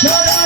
Shut up!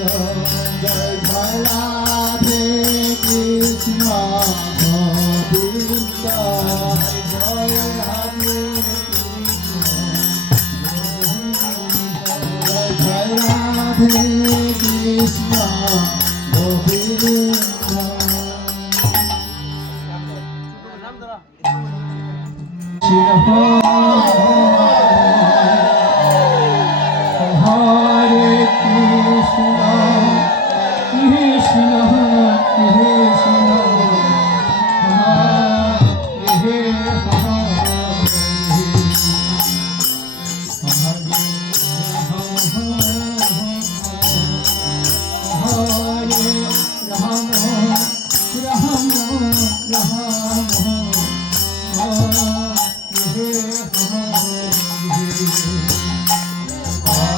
Joy Joy Radhe Krishna Govinda Joy Radhe Joy Joy Radhe Krishna Govinda.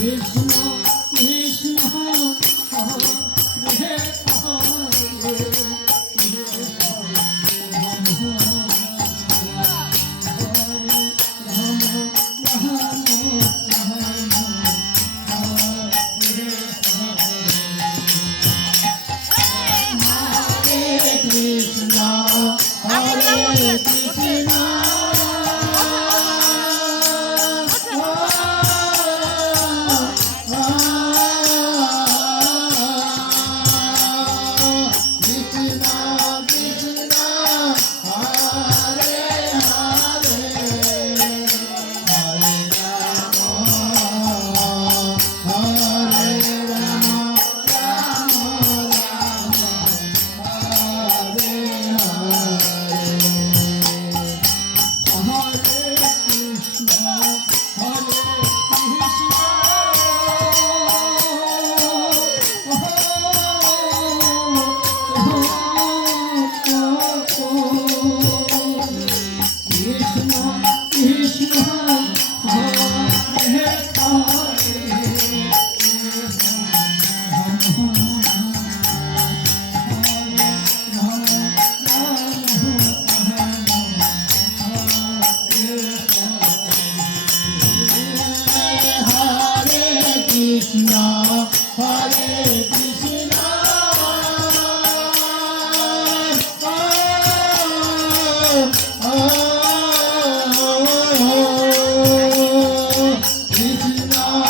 You.